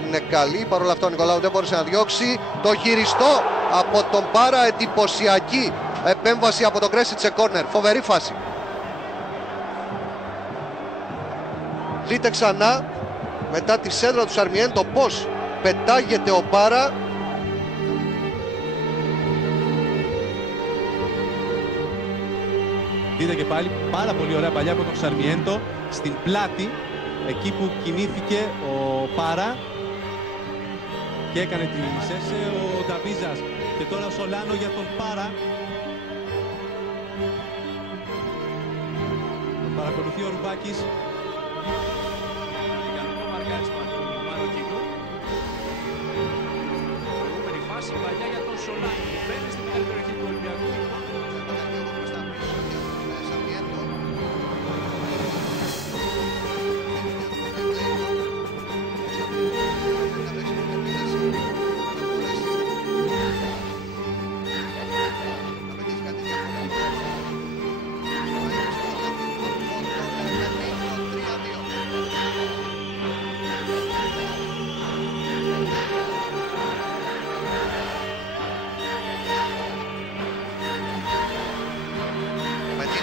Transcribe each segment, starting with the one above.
δεν είναι καλή. Παρ' όλα αυτά ο Νικολάου δεν μπόρεσε να διώξει. Το χειριστό από τον Πάρα, εντυπωσιακή επέμβαση από τον Κρέσιτ σε κόρνερ. Φοβερή φάση. Δείτε ξανά μετά τη σέντρα του Σαρμιέντο πώς πετάγεται ο Πάρα. Δείτε και πάλι πάρα πολύ ωραία παλιά από τον Σαρμιέντο στην πλάτη, εκεί που κινήθηκε ο Πάρα και έκανε τη σέσε ο Νταβίζας. Και τώρα ο Σολάνο για τον Πάρα. Τον παρακολουθεί ο Ρουμπάκης. Ικανό μαρκάρισμα του Μαροκινού. Προηγούμενη φάση παλιά για τον Σολάνο που μπαίνει στην μεγάλη περιοχή του Ολυμπιακού.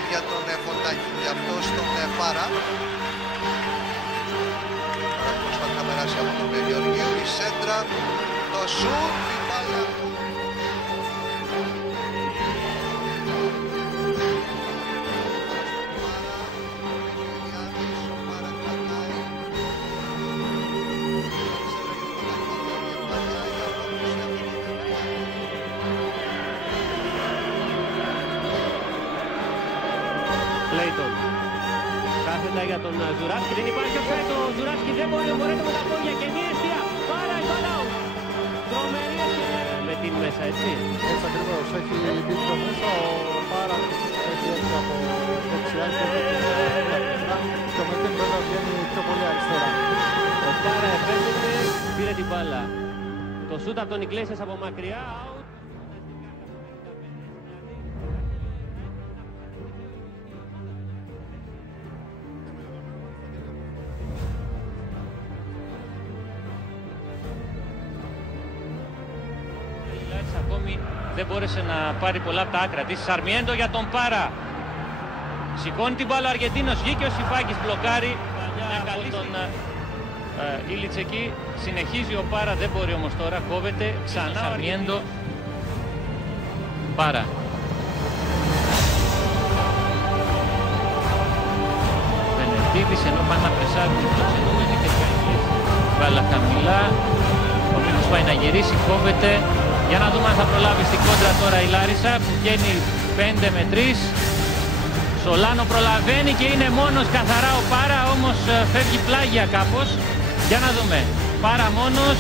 Για τον Φοντάκη, γι' αυτό στον Πάρα. Προσπαθεί να περάσει από τον Γεωργίου, η σέντρα, το σουτ, η μπάλα. Κλέιτον. Κάθετα για τον Ζουράτσκι. Δεν υπάρχει offside. Ο Ζουράτσκι δεν μπορεί. Μπορείτε με τα πόδια και μία αιστεία. Πάρα η μπάλα. Τρομερή αιστεία. Με την μέσα, έτσι. Έτσι ακριβώς. Έχει μπει το μέσα. Ο Πάρα έχει έτσι από δεξιά και αριστερά. Στο μετέν βέβαια βγαίνει πιο πολύ αριστερά. Ο Πάρα επέμβηκε. Πήρε την μπάλα. Το σούτ από τον Ιγκλέσιας από μακριά. Ακόμη δεν μπόρεσε να πάρει πολλά από τα άκρα της. Σαρμιέντο για τον Πάρα. Σηκώνει την μπάλα ο Αργεντίνος. Βγήκε ο Σιφάκης, μπλοκάρει. Από τον Ήλιτς εκεί. Συνεχίζει ο Πάρα, δεν μπορεί όμως τώρα. Κόβεται ξανά ο Σαρμιέντο. Πάρα. Βενετίδης ενώ πάνε να πρεσάρει την προξενούμενη και κάνει μπάλα χαμηλά. Ο Μήνος πάει να γυρίσει, κόβεται. Για να δούμε αν θα προλάβει στην κόντρα τώρα η Λάρισα που βγαίνει 5 με 3. Σολάνο προλαβαίνει και είναι μόνος καθαρά ο Πάρα, όμως φεύγει πλάγια κάπως. Για να δούμε. Πάρα μόνος,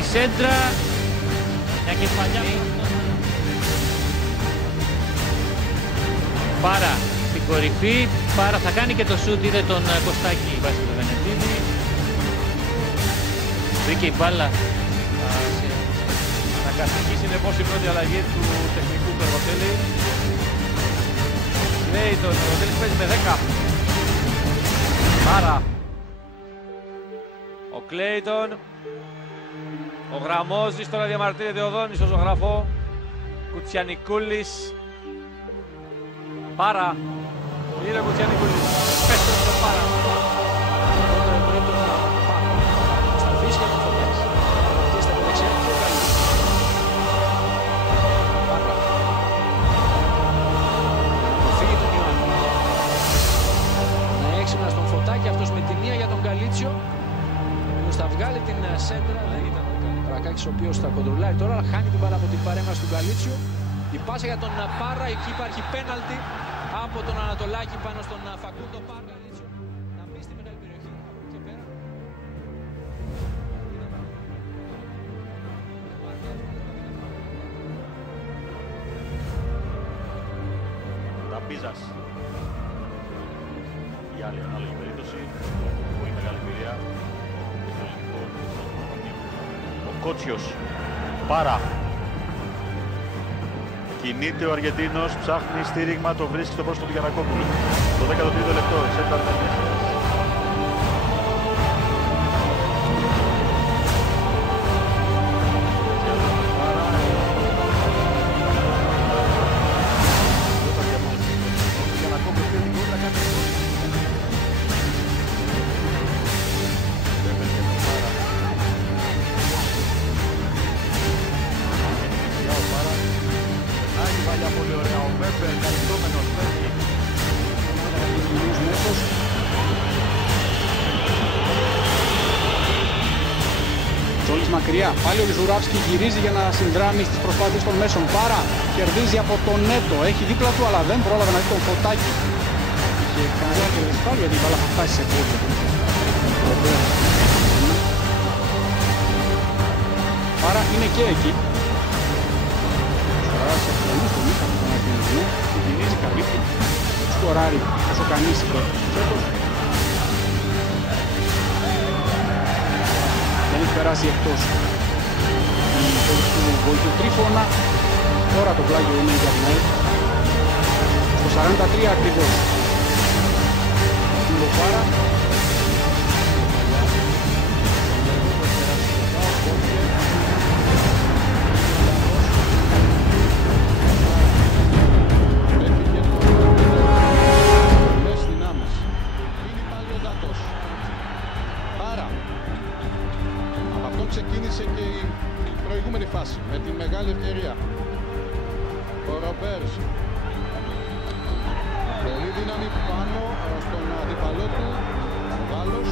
η σέντρα, μια κεφαλιά. Πάρα στην κορυφή, Πάρα θα κάνει και το σούτ, είδε τον Κωστάκη βάσει του Βενετίδη. Βρήκε η μπάλα. Αναγκαστική συνεπώς η πρώτη αλλαγή του τεχνικού του Εργοτέλη. Λέει τον Εργοτέλης παίζει με 10. Πάρα. Ο Κλέιτον. Ο Γραμμόζης, τώρα διαμαρτύρεται ο Δόνης, ο ζωγραφό. Κουτσιανικούλης. Πάρα. Είναι ο Κουτσιανικούλης. Πέστρεψε Πάρα. Στον Φωτάκη, αυτός με τη μία για τον Γκαλίτσιο που θα βγάλει την σέντρα. Ήταν ο Ρακάκης ο οποίος θα κοντρολάρει τώρα, αλλά χάνει την μπάλα από την παρέμβαση του Γκαλίτσιο. Η πάσα για τον Πάρα, εκεί υπάρχει πέναλτι από τον Ανατολάκη πάνω στον Φακούντο Πάρα. Γκαλίτσιο να μπει στη μεγάλη περιοχή και πέρα. Ταμπίζας. Η άλλη ανάλογη περίπτωση, πολύ μεγάλη εμπειρία στο ελληνικό. Ο Κότσιος, Πάρα. Κινείται ο Αργεντίνος, ψάχνει στήριγμα, το βρίσκει στο πρόσωπο του Γιαννακόπουλου. Το 13ο λεπτό, σέντρα. μακριά. Πάλι ο Ζουράβσκι γυρίζει για να συνδράμει στις προσπάθειες των μέσων. Πάρα κερδίζει από τον Νέτο. Έχει δίπλα του, αλλά δεν πρόλαβε να δει τον Φωτάκη. Και κανένα να κερδίσει πάλι, γιατί η μπάλα θα φτάσει σε πόδια. Πάρα είναι και εκεί. Στράζει αυτονούς τον Μίχα με τον Αργεντινό. Γυρίζει καλύφθη. Σκοράρει όσο κανείς πρώτος. Δεν έχει περάσει εκτός του βοηθού Τρίφωνα. Τώρα το πλάγιο είναι για την ΑΕΚ. Στο 43 ακριβώς. Είναι το Πάρα. Ξεκίνησε και η προηγούμενη φάση με τη μεγάλη ευκαιρία. Ο Ρομπέρς. Πολύ δύναμη πάνω στον αντίπαλό του. Ο Γάλλος.